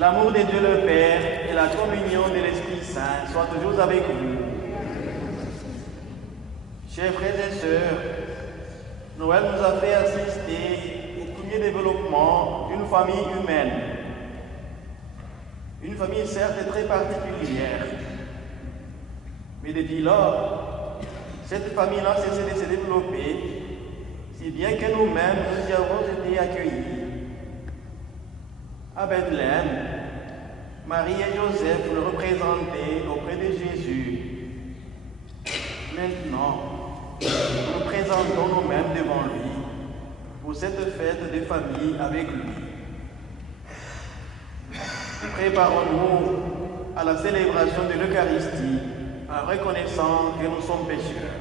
L'amour de Dieu le Père et la communion de l'Esprit Saint soient toujours avec vous. Chers frères et sœurs, Noël nous a fait assister au premier développement d'une famille humaine. Une famille certes très particulière, mais depuis lors, cette famille n'a cessé de se développer, si bien que nous-mêmes nous y avons été accueillis. À Bethléem, Marie et Joseph nous représentaient auprès de Jésus. Maintenant, nous nous présentons nous-mêmes devant lui pour cette fête de famille avec lui. Préparons-nous à la célébration de l'Eucharistie en reconnaissant que nous sommes pécheurs.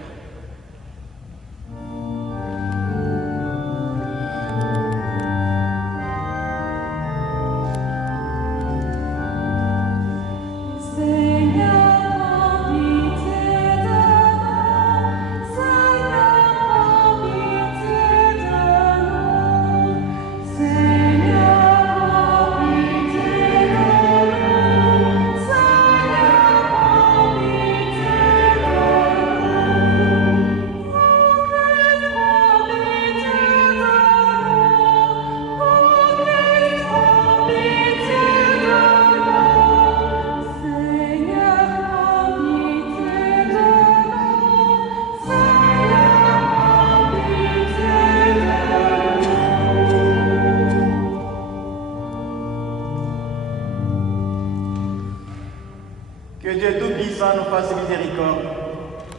Que Dieu Tout-Puissant nous fasse miséricorde,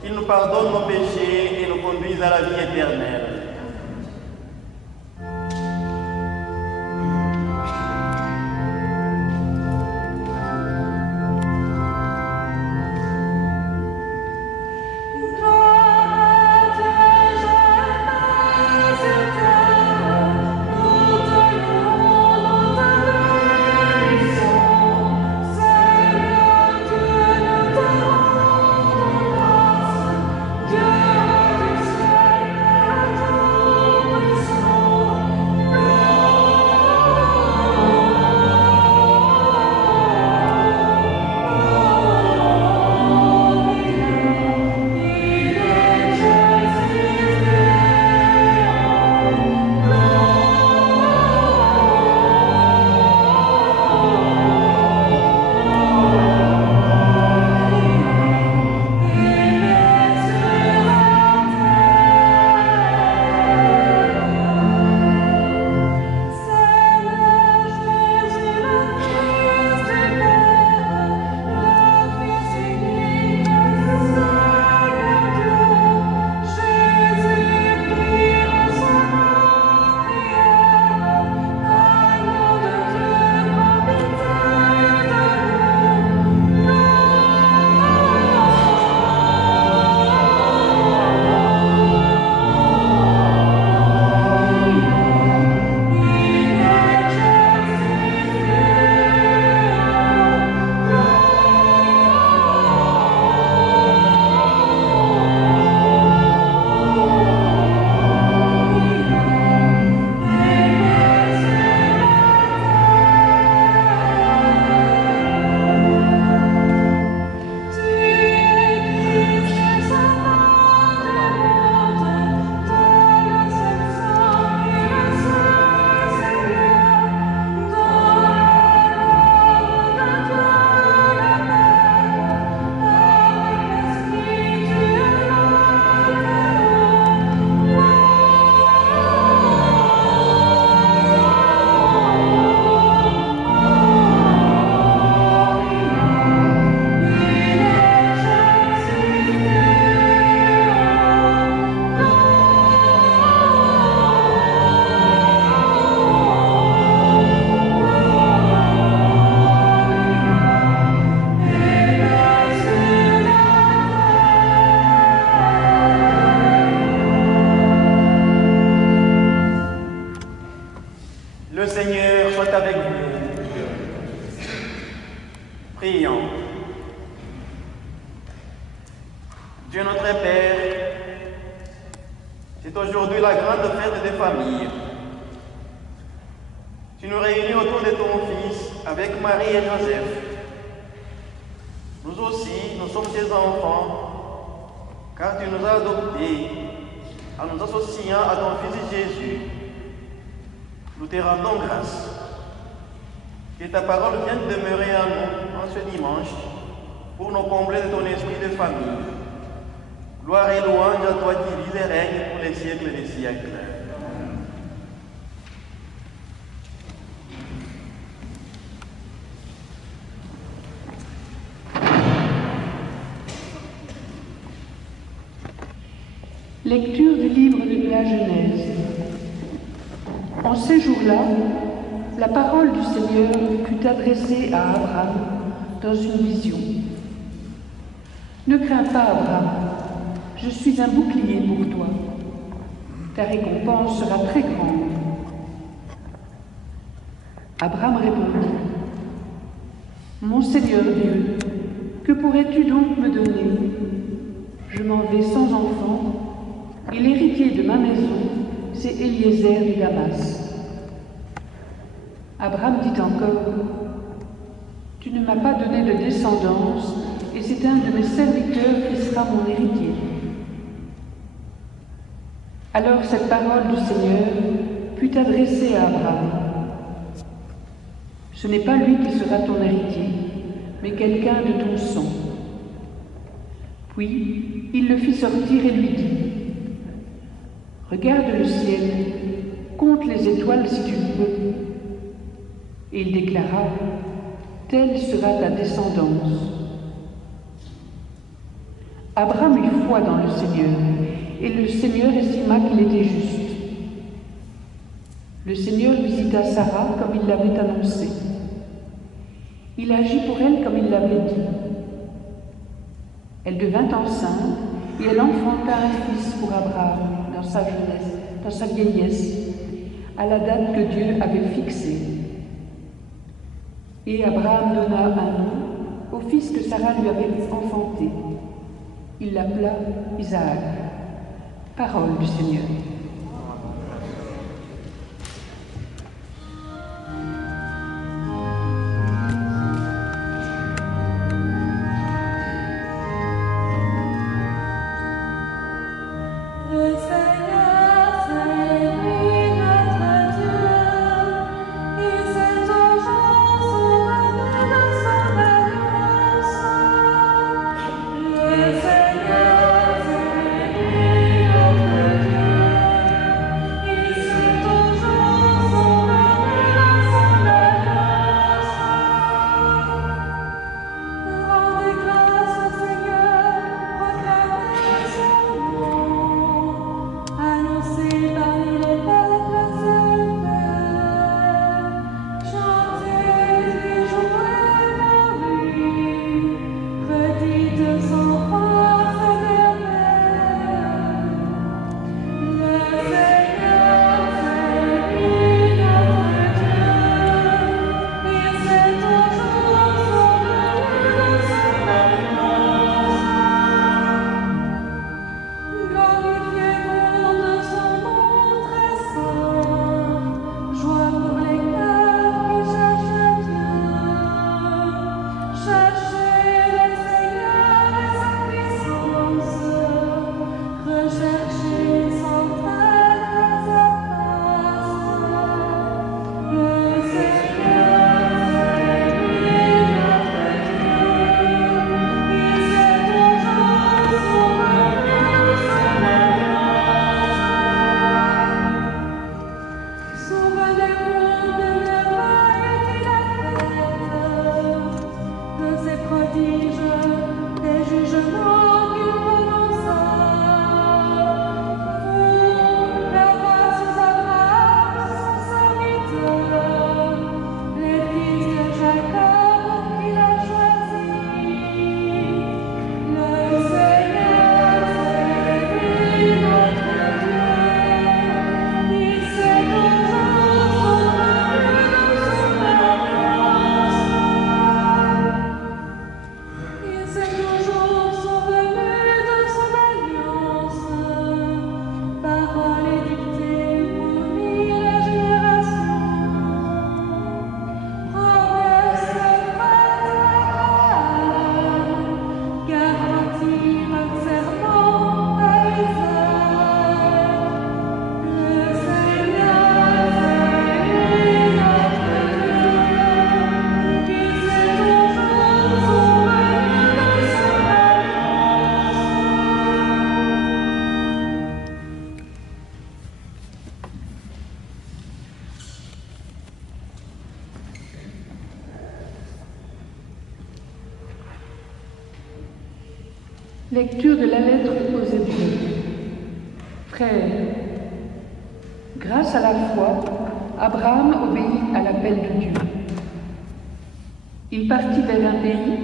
qu'il nous pardonne nos péchés et nous conduise à la vie éternelle. Le Seigneur soit avec vous. Prions. Dieu notre Père, c'est aujourd'hui la grande fête des familles. Tu nous réunis autour de ton Fils avec Marie et Joseph. Nous aussi, nous sommes tes enfants, car tu nous as adoptés en nous associant à ton Fils Jésus. Nous te rendons grâce. Que ta parole vienne demeurer en nous en ce dimanche pour nous combler de ton esprit de famille. Gloire et louange à toi qui vis et règne pour les siècles des siècles. Lecture du livre de la Genèse. En ces jours-là, la parole du Seigneur fut adressée à Abraham dans une vision. Ne crains pas, Abraham, je suis un bouclier pour toi. Ta récompense sera très grande. Abraham répondit, Mon Seigneur Dieu, que pourrais-tu donc me donner? Je m'en vais sans enfant, et l'héritier de ma maison, c'est Eliezer de Damas. Abraham dit encore, Tu ne m'as pas donné de descendance, et c'est un de mes serviteurs qui sera mon héritier. Alors cette parole du Seigneur fut adressée à Abraham. Ce n'est pas lui qui sera ton héritier, mais quelqu'un de ton sang. Puis il le fit sortir et lui dit, Regarde le ciel, compte les étoiles si tu le peux. Et il déclara, Telle sera ta descendance. Abraham eut foi dans le Seigneur, et le Seigneur estima qu'il était juste. Le Seigneur visita Sarah comme il l'avait annoncé. Il agit pour elle comme il l'avait dit. Elle devint enceinte, et elle enfanta un fils pour Abraham dans sa jeunesse, dans sa vieillesse, à la date que Dieu avait fixée. Et Abraham donna un nom au fils que Sarah lui avait enfanté. Il l'appela Isaac. Parole du Seigneur. Lecture de la lettre aux Hébreux. Frères, grâce à la foi, Abraham obéit à l'appel de Dieu. Il partit vers un pays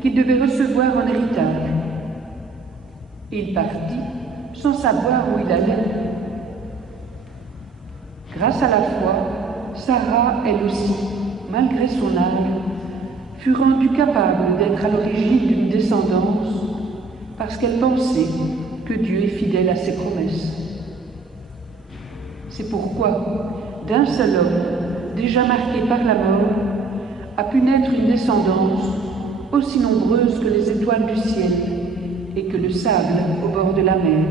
qu'il devait recevoir en héritage. Il partit sans savoir où il allait. Grâce à la foi, Sarah, elle aussi, malgré son âge, fut rendue capable d'être à l'origine d'une descendance parce qu'elle pensait que Dieu est fidèle à ses promesses. C'est pourquoi, d'un seul homme, déjà marqué par la mort, a pu naître une descendance aussi nombreuse que les étoiles du ciel et que le sable au bord de la mer,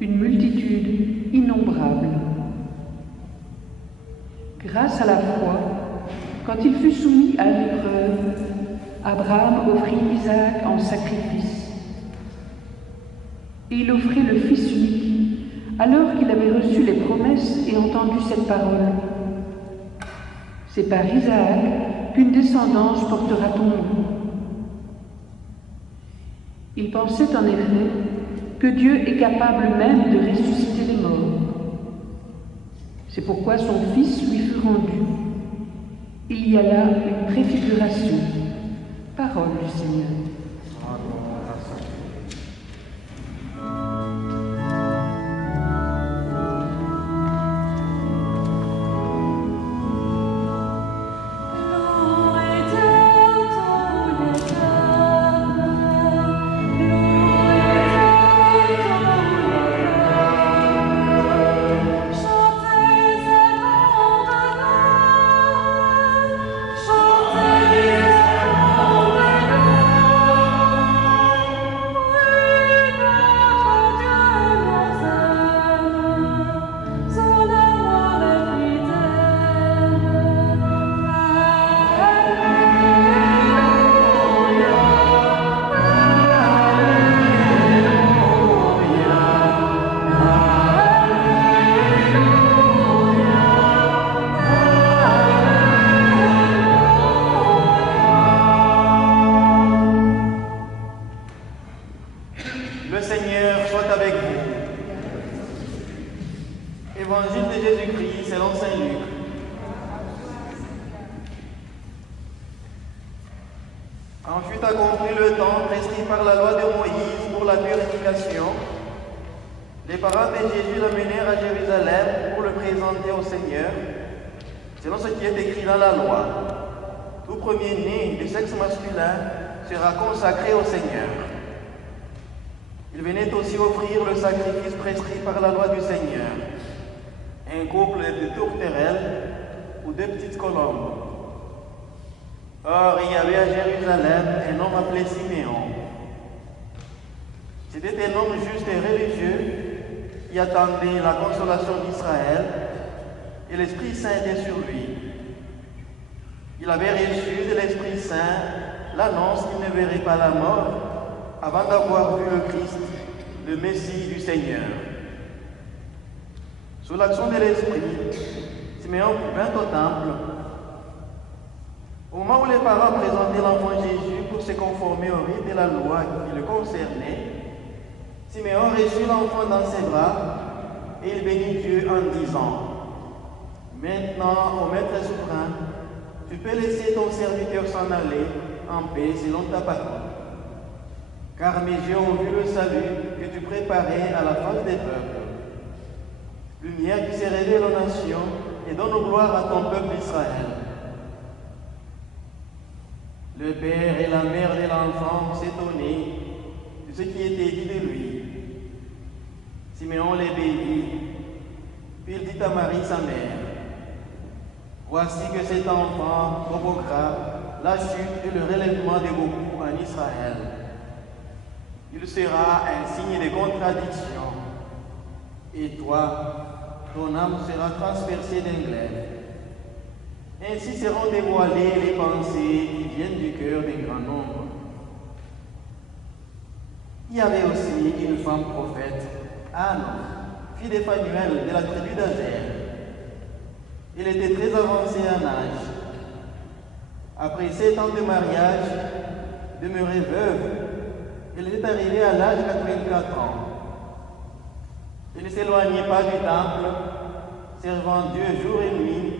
une multitude innombrable. Grâce à la foi, quand il fut soumis à l'épreuve, Abraham offrit Isaac en sacrifice. Et il offrit le Fils unique, alors qu'il avait reçu les promesses et entendu cette parole. C'est par Isaac qu'une descendance portera ton nom. Il pensait en effet que Dieu est capable même de ressusciter les morts. C'est pourquoi son Fils lui fut rendu. Il y a là une préfiguration. Parole du Seigneur. Le Seigneur soit avec vous. Évangile de Jésus-Christ selon saint Luc. En fut accompli le temps prescrit par la loi de Moïse pour la purification. Les parents de Jésus l'amenèrent à Jérusalem pour le présenter au Seigneur, selon ce qui est écrit dans la loi. Tout premier-né du sexe masculin sera consacré au Seigneur. Il venait aussi offrir le sacrifice prescrit par la loi du Seigneur, un couple de tourterelles ou de petites colombes. Or, il y avait à Jérusalem un homme appelé Siméon. C'était un homme juste et religieux qui attendait la consolation d'Israël, et l'Esprit Saint était sur lui. Il avait reçu de l'Esprit Saint l'annonce qu'il ne verrait pas la mort avant d'avoir vu le Christ, le Messie du Seigneur. Sous l'action de l'Esprit, Siméon vint au temple. Au moment où les parents présentaient l'enfant Jésus pour se conformer au rite de la loi qui le concernait, Siméon reçut l'enfant dans ses bras et il bénit Dieu en disant: « Maintenant, ô Maître souverain, tu peux laisser ton serviteur s'en aller en paix selon ta parole. Car mes yeux ont vu le salut que tu préparais à la face des peuples, lumière qui se révèle aux nations et donne gloire à ton peuple Israël. » Le père et la mère de l'enfant s'étonnaient de ce qui était dit de lui. Siméon les bénit, puis il dit à Marie sa mère: « Voici que cet enfant provoquera la chute et le relèvement de beaucoup en Israël. Il sera un signe de contradiction, et toi, ton âme sera transpercée d'un glaive. Ainsi seront dévoilées les pensées qui viennent du cœur d'un grand nombre. » Il y avait aussi une femme prophète, Anne, fille de Phanuel de la tribu d'Azer. Elle était très avancée en âge. Après 7 ans de mariage, demeurée veuve, Il est arrivé à l'âge de 84 ans. Il ne s'éloignait pas du temple, servant Dieu jour et nuit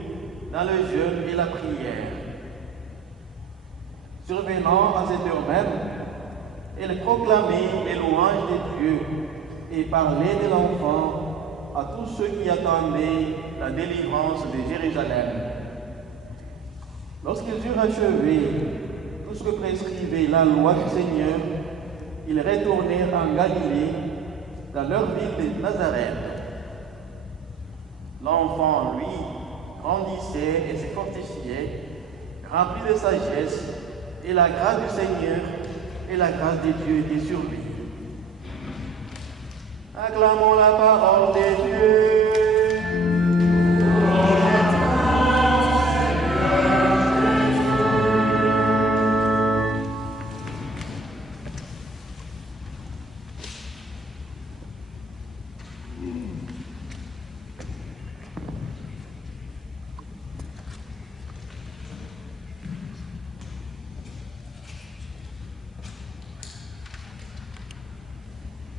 dans le jeûne et la prière. Survenant à cette heure même, il proclamait les louanges de Dieu et parlait de l'enfant à tous ceux qui attendaient la délivrance de Jérusalem. Lorsqu'ils eurent achevé tout ce que prescrivait la loi du Seigneur, ils retournèrent en Galilée, dans leur ville de Nazareth. L'enfant, lui, grandissait et se fortifiait, rempli de sagesse, et la grâce du Seigneur et la grâce de Dieu étaient sur lui. Acclamons la parole de Dieu.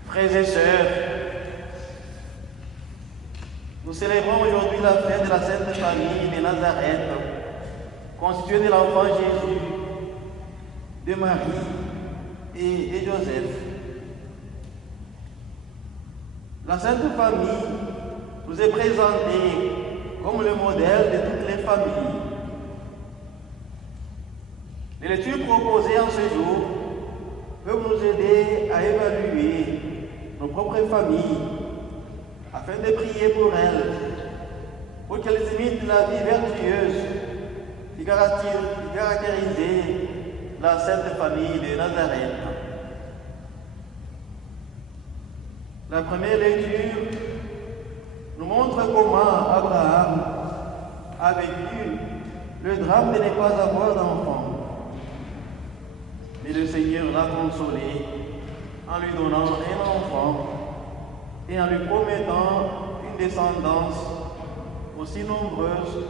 Frères et sœurs, nous célébrons aujourd'hui la fête de la Sainte Famille de Nazareth, constituée de l'enfant Jésus, de Marie et de Joseph. La Sainte Famille nous est présentée comme le modèle de toutes les familles. Les lectures proposées en ce jour peuvent nous aider à évaluer nos propres familles, afin de prier pour elles, pour qu'elles imitent la vie vertueuse qui caractérisait la Sainte Famille de Nazareth. La première lecture nous montre comment Abraham a vécu le drame de ne pas avoir d'enfant. Mais le Seigneur l'a consolé en lui donnant un enfant et en lui promettant une descendance aussi nombreuse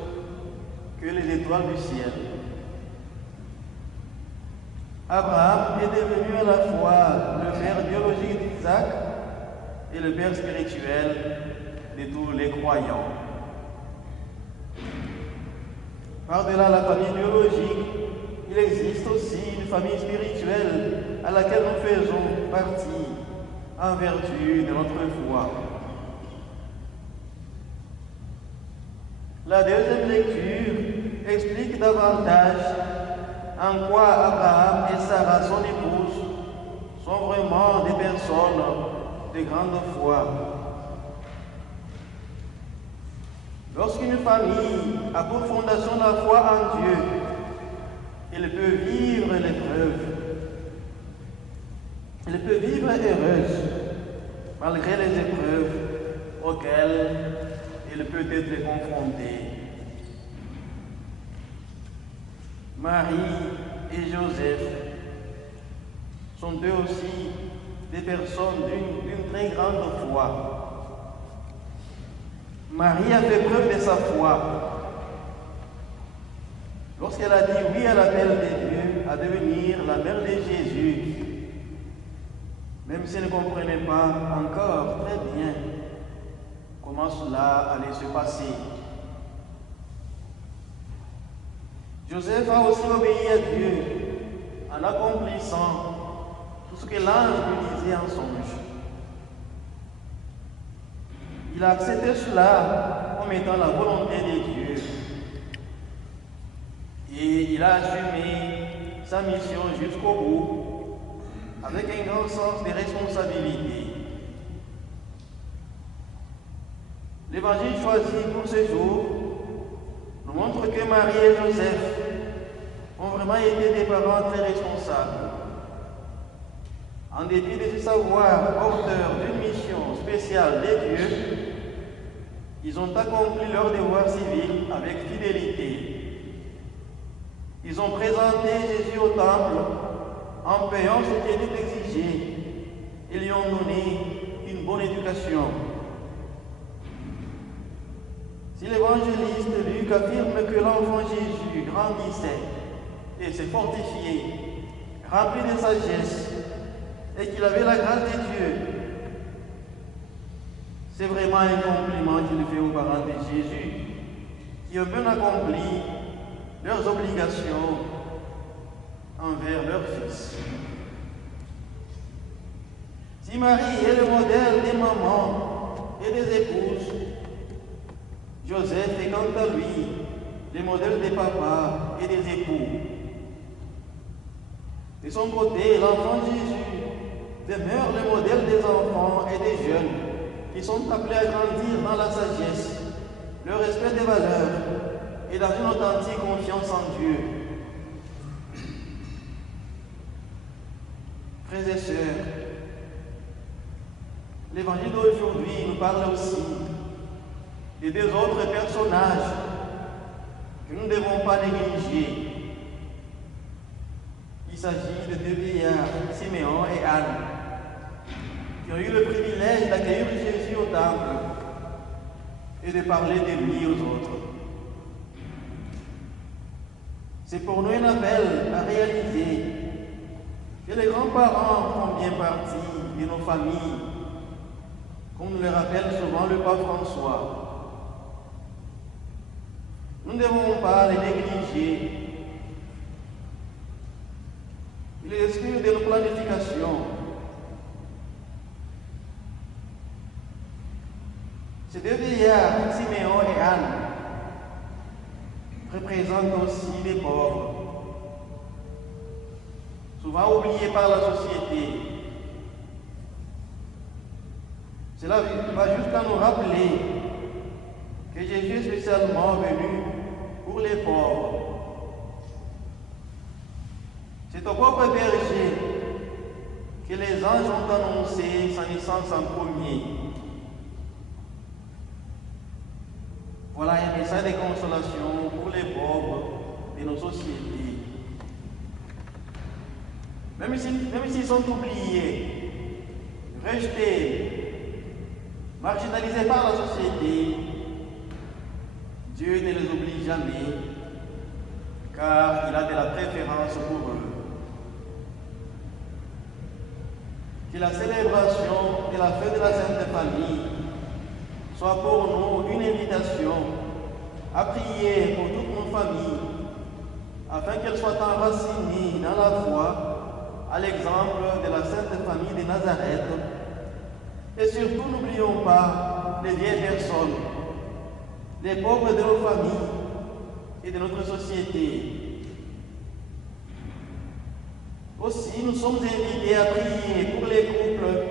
que les étoiles du ciel. Abraham est devenu à la fois le père biologique d'Isaac et le père spirituel de tous les croyants. Par-delà la famille biologique, il existe aussi une famille spirituelle à laquelle nous faisons partie en vertu de notre foi. La deuxième lecture explique davantage en quoi Abraham et Sarah, son épouse, sont vraiment des personnes de grande foi. Lorsqu'une famille a pour fondation la foi en Dieu, elle peut vivre l'épreuve. Elle peut vivre heureuse malgré les épreuves auxquelles elle peut être confrontée. Marie et Joseph sont eux aussi des personnes d'une très grande foi. Marie a fait preuve de sa foi lorsqu'elle a dit oui à l'appel de Dieu à devenir la mère de Jésus, même si elle ne comprenait pas encore très bien comment cela allait se passer. Joseph a aussi obéi à Dieu en accomplissant tout ce que l'ange lui disait en songe. Il a accepté cela comme étant la volonté de Dieu. Et il a assumé sa mission jusqu'au bout, avec un grand sens de responsabilité. L'évangile choisi pour ce jour nous montre que Marie et Joseph ont vraiment été des parents très responsables. En dépit de se savoir porteurs d'une mission spéciale de Dieu, ils ont accompli leur devoir civil avec fidélité. Ils ont présenté Jésus au temple en payant ce qui était exigé et lui ont donné une bonne éducation. Si l'évangéliste Luc affirme que l'enfant Jésus grandissait et se fortifiait, rempli de sagesse et qu'il avait la grâce de Dieu. C'est vraiment un compliment qu'il fait aux parents de Jésus, qui ont bien accompli leurs obligations envers leur fils. Si Marie est le modèle des mamans et des épouses, Joseph est quant à lui le modèle des papas et des époux. De son côté, l'enfant Jésus demeure le modèle des enfants et des jeunes qui sont appelés à grandir dans la sagesse, le respect des valeurs et dans une authentique confiance en Dieu. Frères et sœurs, l'évangile d'aujourd'hui nous parle aussi de deux autres personnages que nous ne devons pas négliger. Il s'agit de deux vieillards, Siméon et Anne, qui ont eu le privilège d'accueillir Jésus au temple et de parler de lui aux autres. C'est pour nous un appel à réaliser que les grands-parents font bien partie de nos familles, comme nous le rappelle souvent le pape François. Nous ne devons pas les négliger. Il est exclu de nos planifications. Ces deux vieillards, Siméon et Anne, représentent aussi les pauvres, souvent oubliés par la société. Cela va jusqu'à nous rappeler que Jésus est spécialement venu pour les pauvres. C'est au pauvre berger que les anges ont annoncé sa naissance en premier. Voilà un message de consolation pour les pauvres de nos sociétés. Même s'ils sont oubliés, rejetés, marginalisés par la société, Dieu ne les oublie jamais, car il a de la préférence pour eux. Que la célébration de la fête de la Sainte Famille soit pour nous une invitation à prier pour toutes nos familles, afin qu'elles soient enracinées dans la foi, à l'exemple de la Sainte Famille de Nazareth. Et surtout, n'oublions pas les vieilles personnes, les pauvres de nos familles et de notre société. Aussi, nous sommes invités à prier pour les couples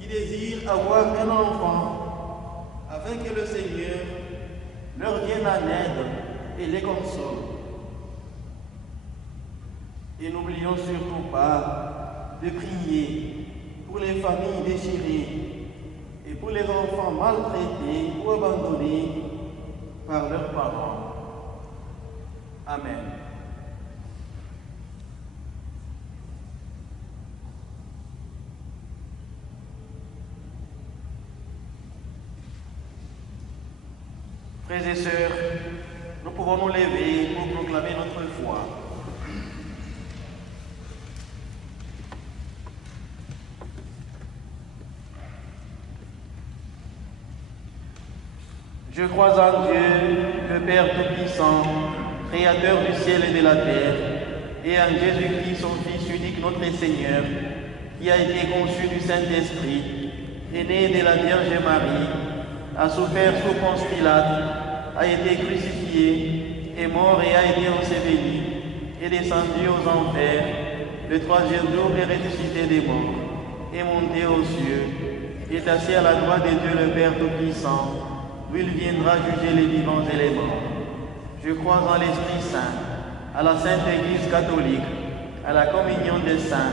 qui désirent avoir un enfant, afin que le Seigneur leur vienne en aide et les console. Et n'oublions surtout pas de prier pour les familles déchirées et pour les enfants maltraités ou abandonnés par leurs parents. Amen. Frères et sœurs, nous pouvons nous lever pour proclamer notre foi. Je crois en Dieu, le Père Tout-Puissant, Créateur du ciel et de la terre, et en Jésus-Christ, son Fils unique, notre Seigneur, qui a été conçu du Saint-Esprit, est né de la Vierge Marie, a souffert sous Ponce Pilate, a été crucifié, est mort et a été enseveli, est descendu aux enfers, le troisième jour est ressuscité des morts, est monté aux cieux, est assis à la droite de Dieu le Père Tout-Puissant, où il viendra juger les vivants et les morts. Je crois en l'Esprit Saint, à la Sainte Église catholique, à la communion des saints,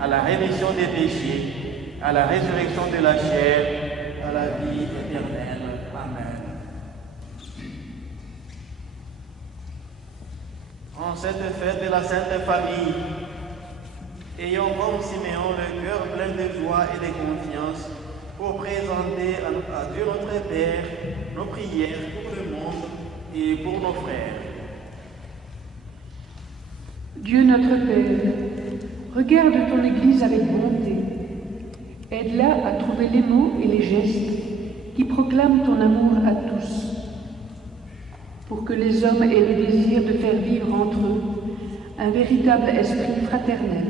à la rémission des péchés, à la résurrection de la chair, à la vie éternelle. Amen. En cette fête de la Sainte Famille, ayons comme Siméon le cœur plein de joie et de confiance pour présenter à Dieu notre Père nos prières pour le monde et pour nos frères. Dieu notre Père, Regarde ton Église avec bonté. Aide-la à trouver les mots et les gestes qui proclament ton amour à tous, pour que les hommes aient le désir de faire vivre entre eux un véritable esprit fraternel.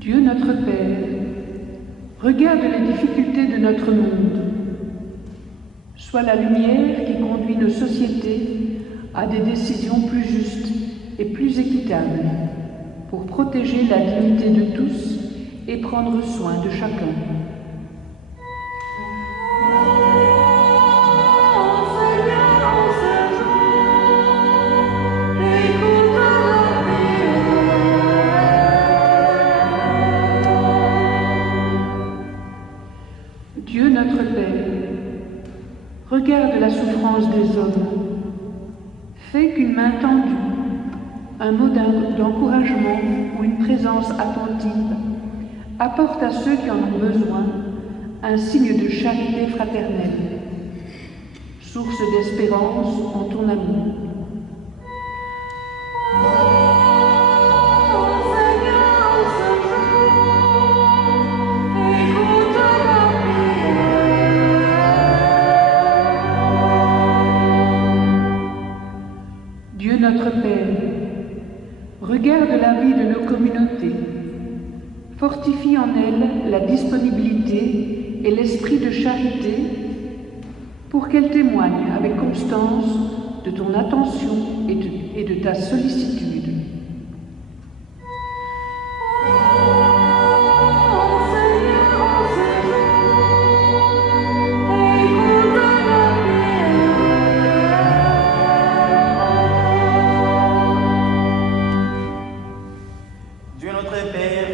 Dieu notre Père, regarde les difficultés de notre monde. Sois la lumière qui conduit nos sociétés à des décisions plus justes et plus équitables pour protéger la dignité de tous et prendre soin de chacun. Dieu notre Père, regarde la souffrance des hommes. Fais qu'une main tendue, un mot d'encouragement ou une présence attentive apporte à ceux qui en ont besoin un signe de charité fraternelle, source d'espérance en ton amour. Dieu notre Père, regarde la vie de nos communautés, fortifie en elles la disponibilité et l'esprit de charité pour qu'elles témoignent avec constance de ton attention et de ta sollicitude. Dieu notre Père,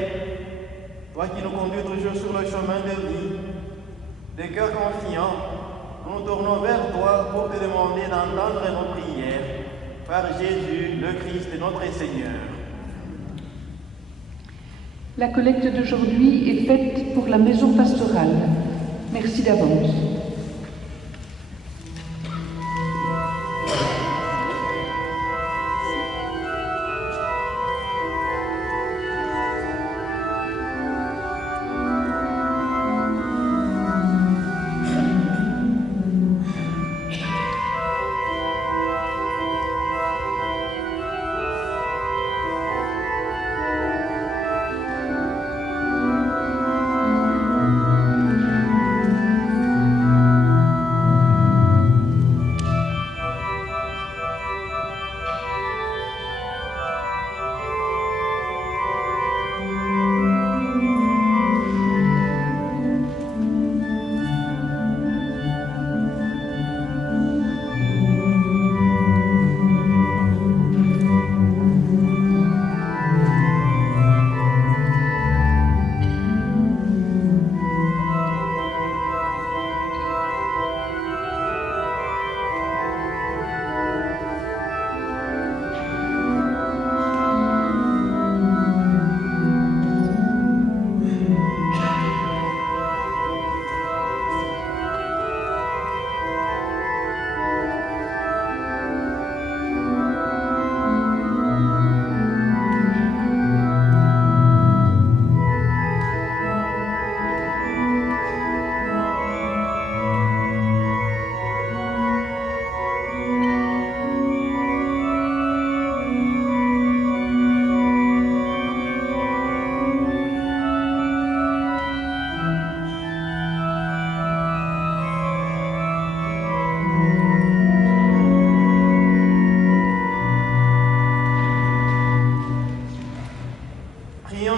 toi qui nous conduis toujours sur le chemin de vie, de cœur confiant, nous nous tournons vers toi pour te demander d'entendre nos prières par Jésus, le Christ, notre Seigneur. La collecte d'aujourd'hui est faite pour la maison pastorale. Merci d'avance.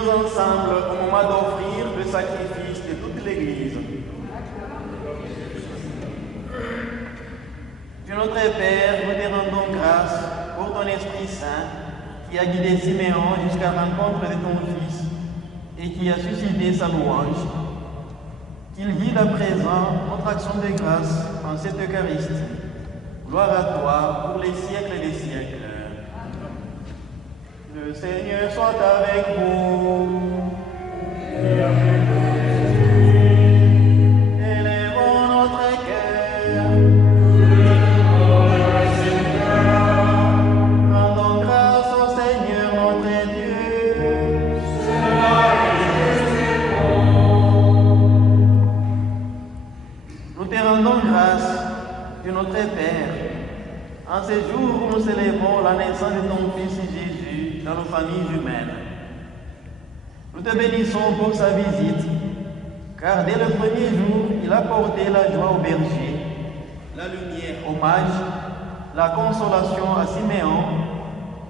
Ensemble au moment d'offrir le sacrifice de toute l'Église. Dieu notre Père, nous te rendons grâce pour ton Esprit Saint qui a guidé Siméon jusqu'à la rencontre de ton Fils et qui a suscité sa louange. Qu'il guide à présent notre action de grâce en cette Eucharistie. Gloire à toi pour les siècles des siècles. Le Seigneur soit avec vous. Élevons notre cœur. Rendons grâce au Seigneur notre Dieu. Nous te rendons grâce, Dieu notre Père, en ce jour où nous célébrons la naissance de ton Fils Jésus dans nos familles humaines. Nous te bénissons pour sa visite, car dès le premier jour, il a porté la joie au berger, la lumière aux mages, la consolation à Siméon,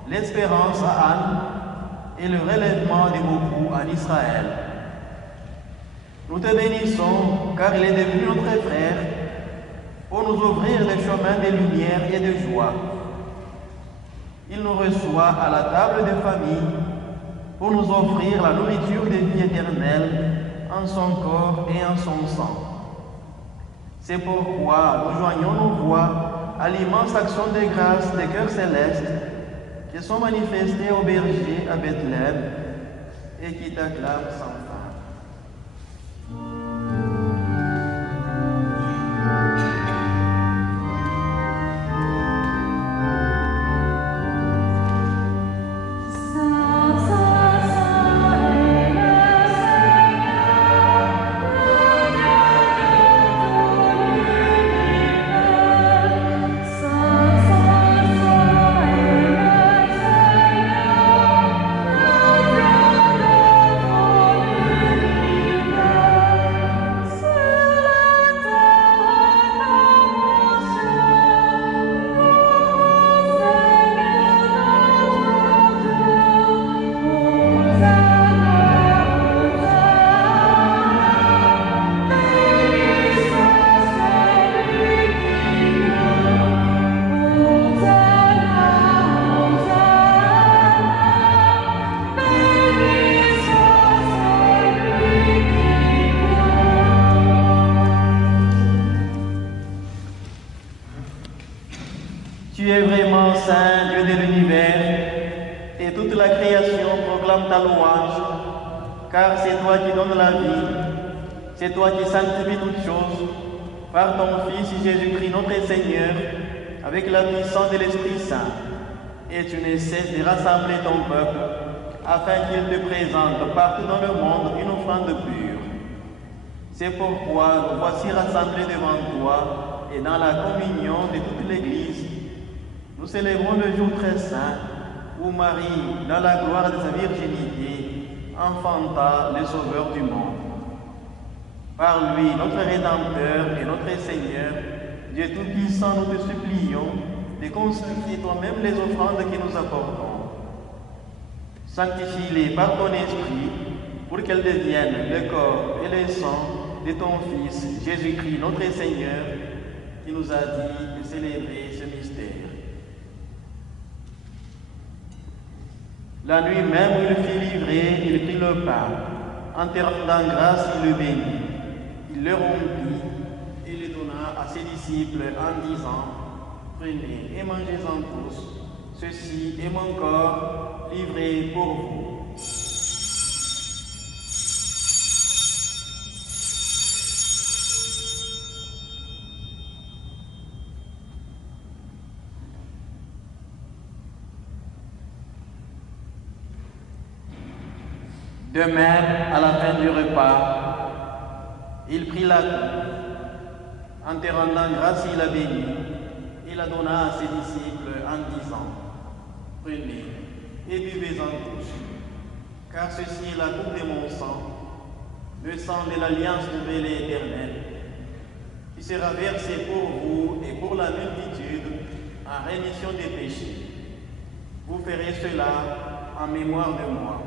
l'espérance à Anne et le relèvement de beaucoup en Israël. Nous te bénissons, car il est devenu notre frère, pour nous ouvrir les chemins de lumière et de joie. Il nous reçoit à la table de famille pour nous offrir la nourriture de vie éternelle en son corps et en son sang. C'est pourquoi nous joignons nos voix à l'immense action de grâce des cœurs célestes qui sont manifestés au berger à Bethléem et qui t'acclament sans fin. Tu es vraiment saint, Dieu de l'univers, et toute la création proclame ta louange, car c'est toi qui donnes la vie, c'est toi qui sanctifies toutes choses, par ton Fils Jésus-Christ notre Seigneur, avec la puissance de l'Esprit Saint, et tu ne cesses de rassembler ton peuple, afin qu'il te présente partout dans le monde une offrande pure. C'est pourquoi nous voici rassemblés devant toi, et dans la communion de toute l'Église, nous célébrons le jour très saint où Marie, dans la gloire de sa virginité, enfanta le Sauveur du monde. Par lui, notre Rédempteur et notre Seigneur, Dieu Tout-Puissant, nous te supplions de consacrer toi-même les offrandes que nous apportons. Sanctifie-les par ton Esprit pour qu'elles deviennent le corps et le sang de ton Fils, Jésus-Christ, notre Seigneur, qui nous a dit de célébrer ce mystère. La nuit même où il fut livré, il prit le pain. En te rendant grâce, il le bénit. Il le rompit et le donna à ses disciples en disant: Prenez et mangez-en tous. Ceci est mon corps livré pour vous. De même, à la fin du repas, il prit la coupe. En te rendant grâce, il la bénit et la donna à ses disciples en disant: Prenez et buvez-en tous, car ceci est la coupe de mon sang, le sang de l'alliance nouvelle et éternelle, qui sera versé pour vous et pour la multitude en rémission des péchés. Vous ferez cela en mémoire de moi.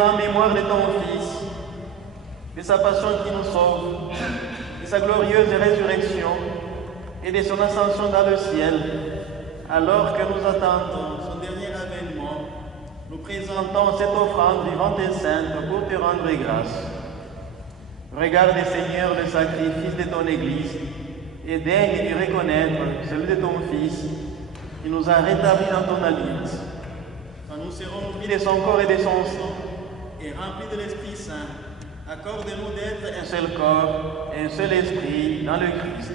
en mémoire de ton Fils, de sa passion qui nous sauve, de sa glorieuse résurrection et de son ascension dans le ciel, alors que nous attendons son dernier avènement, nous présentons cette offrande vivante et sainte pour te rendre grâce. Regarde, Seigneur, le sacrifice de ton Église et daigne y reconnaître celui de ton Fils qui nous a rétablis dans ton alliance. Quand nous serons nourris de son corps et de son sang et remplis de l'Esprit Saint, accorde-nous d'être un seul corps et un seul esprit dans le Christ.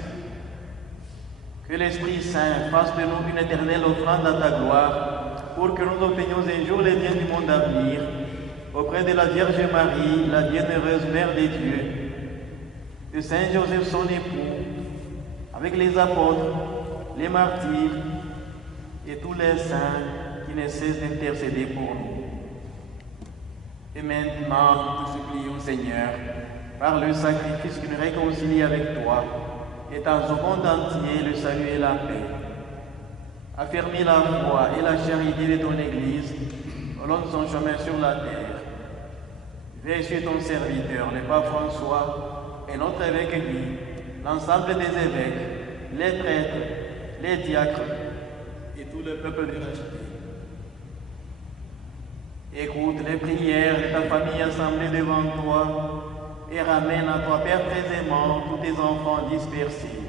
Que l'Esprit Saint fasse de nous une éternelle offrande à ta gloire, pour que nous obtenions un jour les biens du monde à venir, auprès de la Vierge Marie, la bienheureuse Mère de Dieu, de Saint Joseph son époux, avec les apôtres, les martyrs et tous les saints qui ne cessent d'intercéder pour nous. Et maintenant, nous te supplions, Seigneur, par le sacrifice qui nous réconcilie avec toi, étends au monde entier le salut et la paix. Affermis la foi et la charité de ton Église au long de son chemin sur la terre. Veille sur ton serviteur, le pape François, et notre évêque Guy, l'ensemble des évêques, les prêtres, les diacres et tout le peuple de la cité. Écoute les prières de ta famille assemblée devant toi et ramène à toi aisément tous tes enfants dispersés.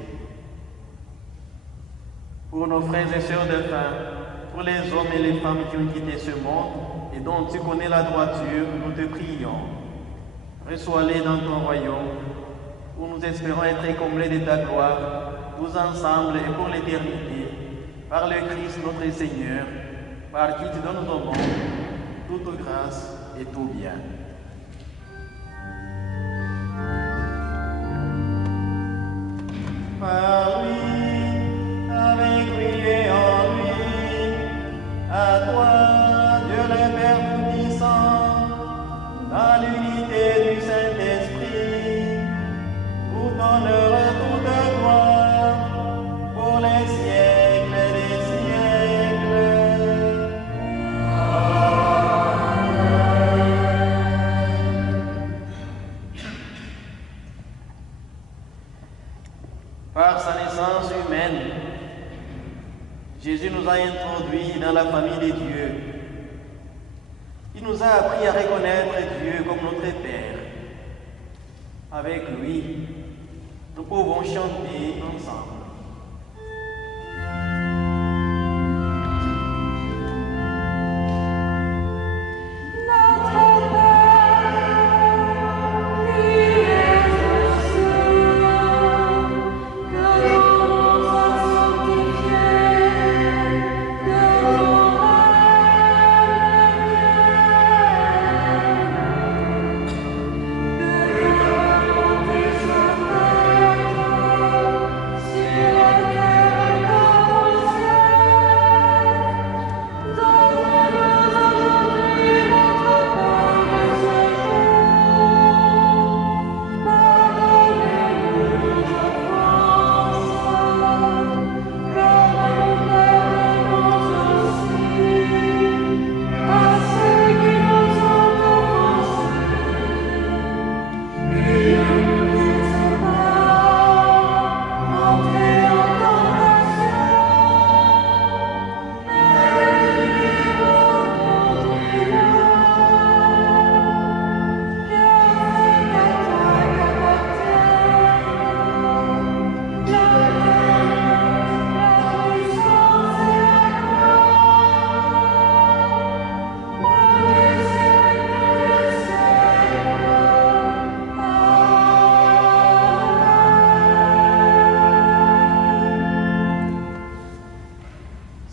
Pour nos frères et sœurs de faim, pour les hommes et les femmes qui ont quitté ce monde et dont tu connais la droiture, nous te prions. Reçois-les dans ton royaume, où nous espérons être comblés de ta gloire, tous ensemble et pour l'éternité, par le Christ notre Seigneur, par qui tu donnes au monde toute grâce et tout bien. Par lui, avec lui et en lui, à toi, Dieu le Père Tout-Puissant, dans l'unité du Saint-Esprit, tout honneur et toute gloire, pour les siècles des siècles. Par sa naissance humaine, Jésus nous a introduits dans la famille de Dieu. Il nous a appris à reconnaître Dieu comme notre Père. Avec lui, nous pouvons chanter ensemble.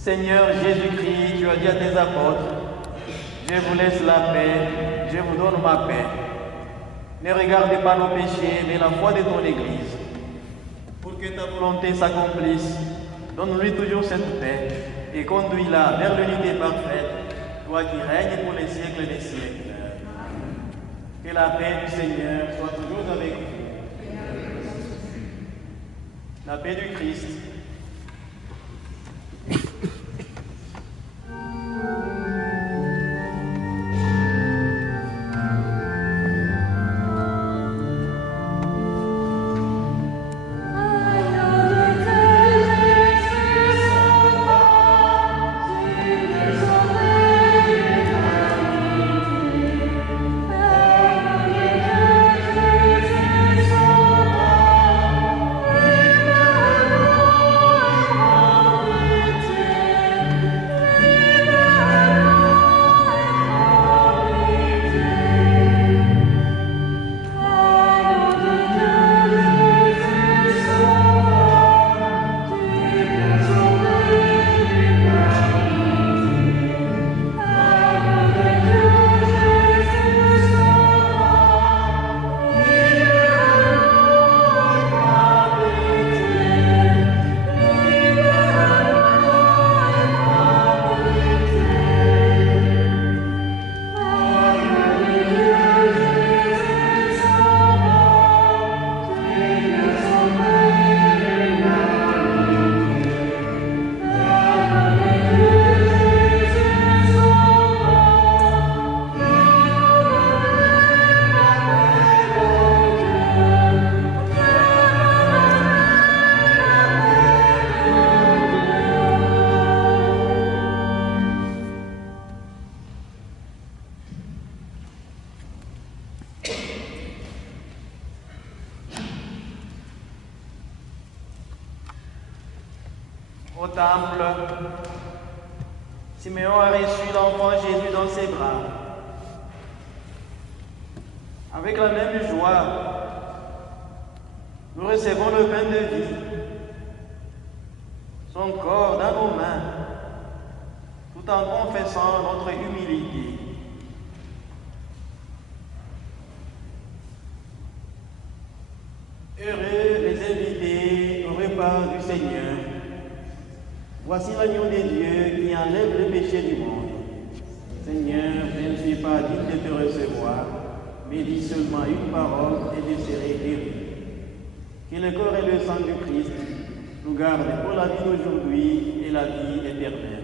Seigneur Jésus-Christ, tu as dit à tes apôtres, je vous laisse la paix, je vous donne ma paix. Ne regardez pas nos péchés, mais la foi de ton Église. Pour que ta volonté s'accomplisse, donne-lui toujours cette paix et conduis-la vers l'unité parfaite, toi qui règnes pour les siècles des siècles. Que la paix du Seigneur soit toujours avec vous. La paix du Christ. Au temple, Siméon a reçu l'enfant Jésus dans ses bras. Avec la même joie, nous recevons le pain de vie, son corps dans nos mains, tout en confessant notre humilité. Heureux les invités au repas du Seigneur. Voici l'agneau de Dieu qui enlève le péché du monde. Seigneur, je ne suis pas digne de te recevoir, mais dis seulement une parole et je serai guéri. Que le corps et le sang du Christ nous gardent pour la vie d'aujourd'hui et la vie éternelle.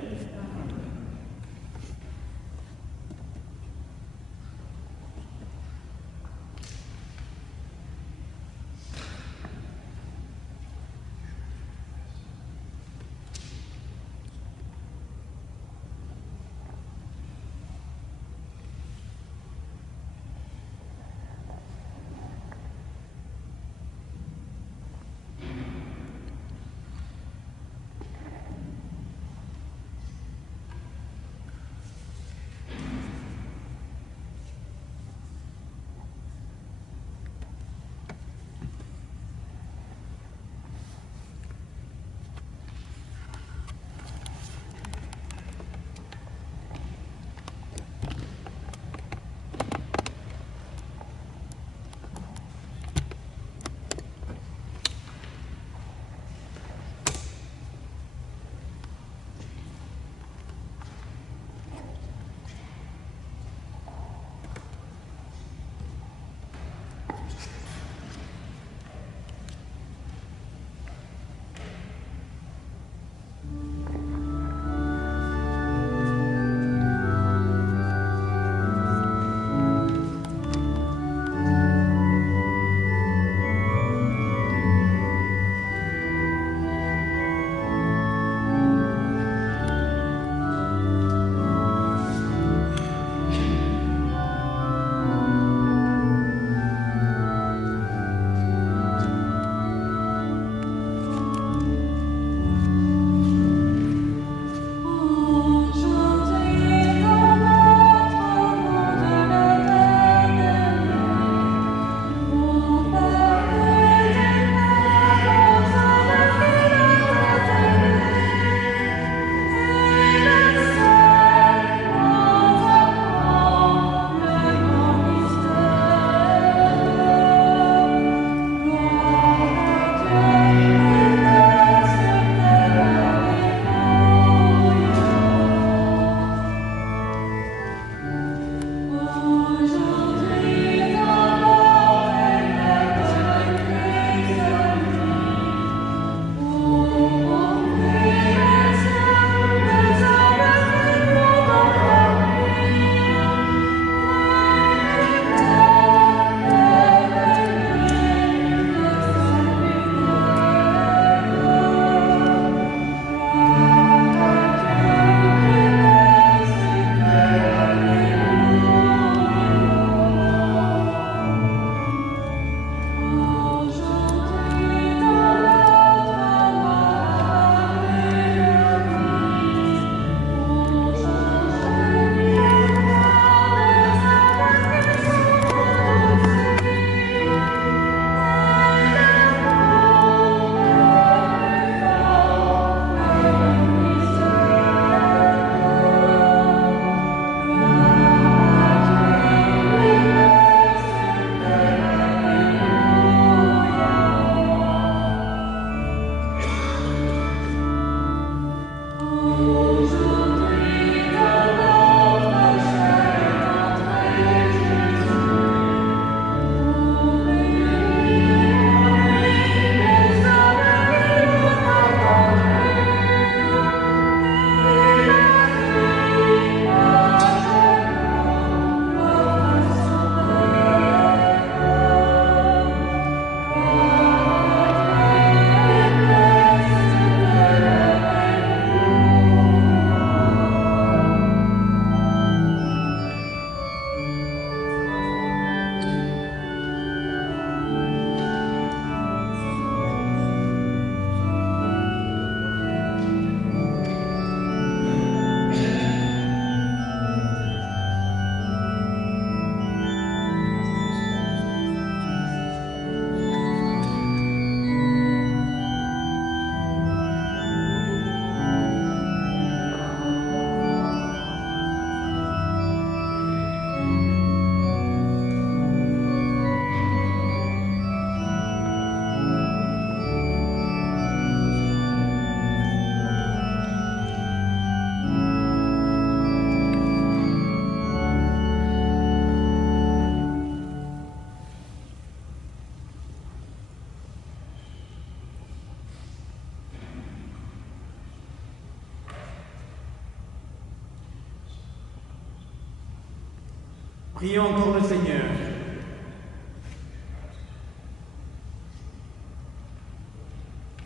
Prions encore le Seigneur.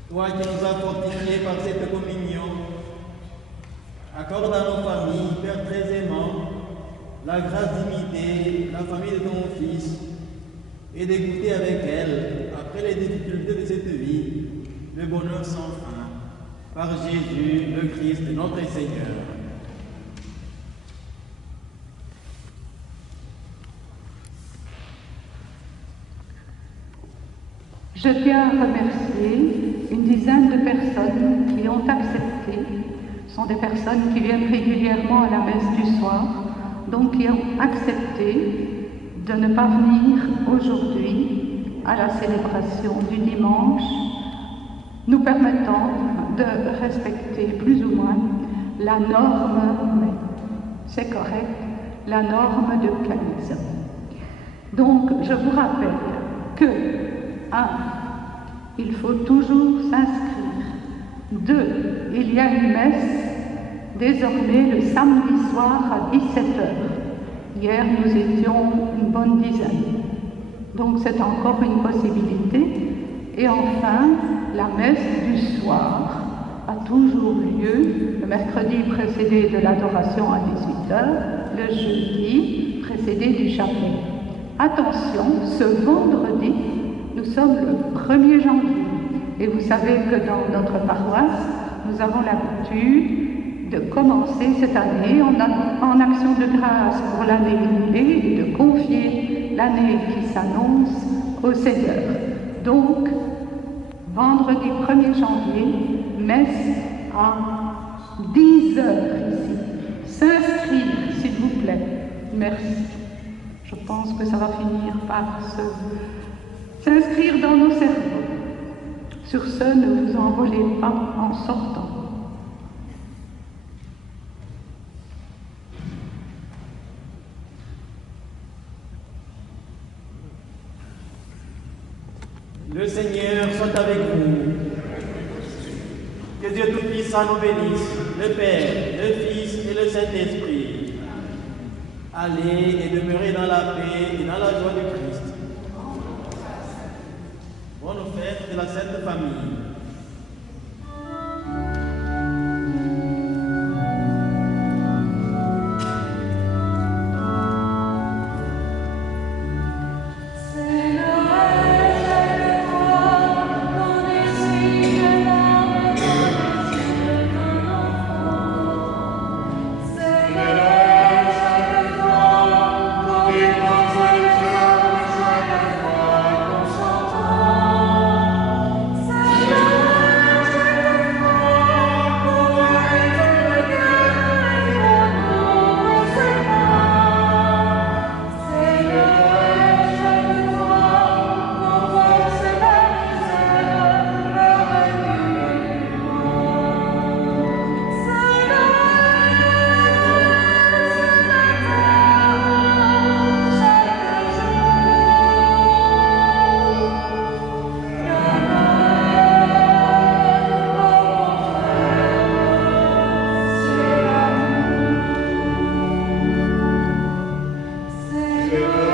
Toi qui nous as fortifiés par cette communion, accorde à nos familles, Père très aimant, la grâce d'imiter la famille de ton Fils et d'écouter avec elle, après les difficultés de cette vie, le bonheur sans fin, par Jésus, le Christ, notre Seigneur. Je tiens à remercier une dizaine de personnes qui ont accepté. Ce sont des personnes qui viennent régulièrement à la messe du soir, donc qui ont accepté de ne pas venir aujourd'hui à la célébration du dimanche, nous permettant de respecter plus ou moins la norme, mais c'est correct, la norme de 15. Donc, je vous rappelle que 1. Il faut toujours s'inscrire. 2. Il y a une messe désormais le samedi soir à 17h. Hier, nous étions une bonne dizaine. Donc, c'est encore une possibilité. Et enfin, la messe du soir a toujours lieu le mercredi précédé de l'adoration à 18h, le jeudi précédé du chapelet. Attention, ce vendredi, nous sommes le 1er janvier et vous savez que dans notre paroisse, nous avons l'habitude de commencer cette année en action de grâce pour l'année écoulée et de confier l'année qui s'annonce au Seigneur. Donc, vendredi 1er janvier, messe à 10h ici. S'inscrire, s'il vous plaît. Merci. Je pense que ça va finir par s'inscrire dans nos cerveaux. Sur ce, ne vous envolez pas en sortant. Le Seigneur soit avec vous. Que Dieu Tout-Puissant nous bénisse, le Père, le Fils et le Saint-Esprit. Allez et demeurez dans la paix et dans la joie du Christ. Bonne fête de la Sainte Famille. Amen.